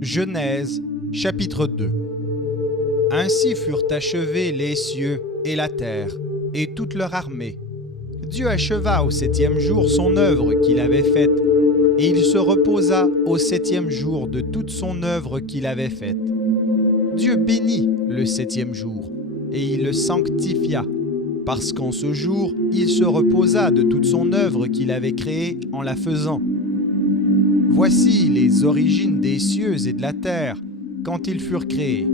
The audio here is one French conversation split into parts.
Genèse, chapitre 2. Ainsi furent achevés les cieux et la terre, et toute leur armée. Dieu acheva au septième jour son œuvre qu'il avait faite, et il se reposa au septième jour de toute son œuvre qu'il avait faite. Dieu bénit le septième jour, et il le sanctifia, parce qu'en ce jour, il se reposa de toute son œuvre qu'il avait créée en la faisant. Voici les origines des cieux et de la terre, quand ils furent créés.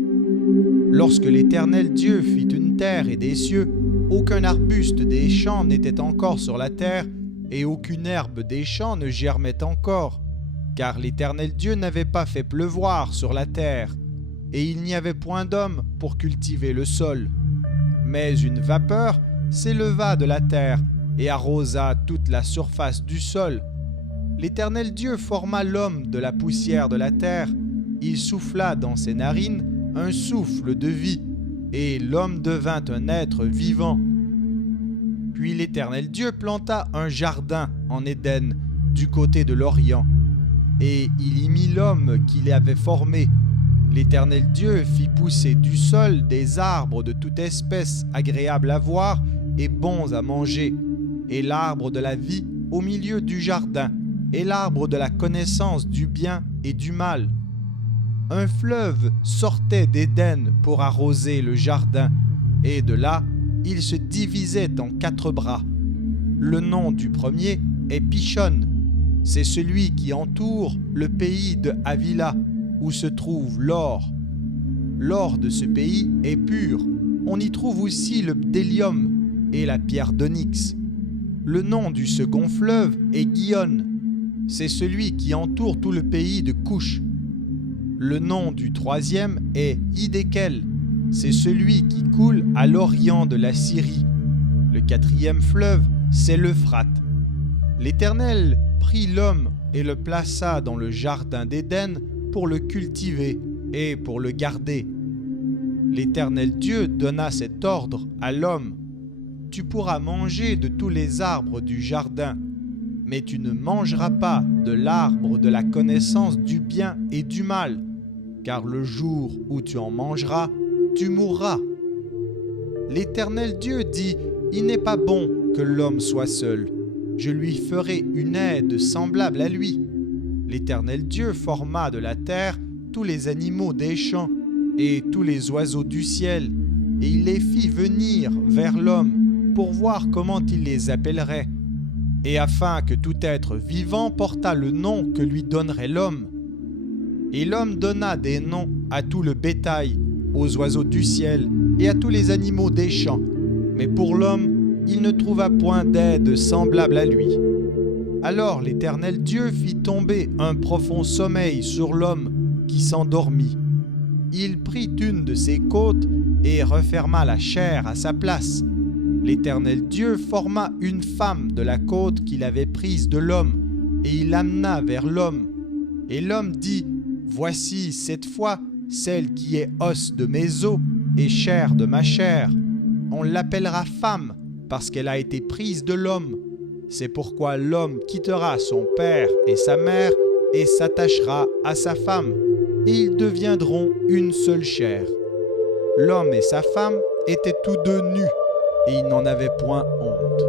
Lorsque l'Éternel Dieu fit une terre et des cieux, aucun arbuste des champs n'était encore sur la terre, et aucune herbe des champs ne germait encore, car l'Éternel Dieu n'avait pas fait pleuvoir sur la terre, et il n'y avait point d'homme pour cultiver le sol. Mais une vapeur s'éleva de la terre et arrosa toute la surface du sol. L'Éternel Dieu forma l'homme de la poussière de la terre, il souffla dans ses narines un souffle de vie, et l'homme devint un être vivant. Puis l'Éternel Dieu planta un jardin en Éden, du côté de l'Orient, et il y mit l'homme qu'il avait formé. L'Éternel Dieu fit pousser du sol des arbres de toute espèce agréables à voir et bons à manger, et l'arbre de la vie au milieu du jardin, et l'arbre de la connaissance du bien et du mal. Un fleuve sortait d'Éden pour arroser le jardin, et de là, il se divisait en 4 bras. Le nom du premier est Pishon. C'est celui qui entoure le pays de Havila, où se trouve l'or. L'or de ce pays est pur. On y trouve aussi le bdellium et la pierre d'onyx. Le nom du second fleuve est Gihon. C'est celui qui entoure tout le pays de Couche. Le nom du troisième est Hiddekel. C'est celui qui coule à l'orient de la Syrie. Le quatrième fleuve, c'est l'Euphrate. L'Éternel prit l'homme et le plaça dans le jardin d'Éden pour le cultiver et pour le garder. L'Éternel Dieu donna cet ordre à l'homme: tu pourras manger de tous les arbres du jardin, mais tu ne mangeras pas de l'arbre de la connaissance du bien et du mal, car le jour où tu en mangeras, tu mourras. L'Éternel Dieu dit: il n'est pas bon que l'homme soit seul. Je lui ferai une aide semblable à lui. L'Éternel Dieu forma de la terre tous les animaux des champs et tous les oiseaux du ciel, et il les fit venir vers l'homme pour voir comment il les appellerait, et afin que tout être vivant portât le nom que lui donnerait l'homme. Et l'homme donna des noms à tout le bétail, aux oiseaux du ciel et à tous les animaux des champs, mais pour l'homme, il ne trouva point d'aide semblable à lui. Alors l'Éternel Dieu fit tomber un profond sommeil sur l'homme qui s'endormit. Il prit une de ses côtes et referma la chair à sa place. L'Éternel Dieu forma une femme de la côte qu'il avait prise de l'homme, et il l'amena vers l'homme. Et l'homme dit: voici cette fois celle qui est os de mes os et chair de ma chair. On l'appellera femme, parce qu'elle a été prise de l'homme. C'est pourquoi l'homme quittera son père et sa mère et s'attachera à sa femme, et ils deviendront une seule chair. L'homme et sa femme étaient tous deux nus, et ils n'en avaient point honte.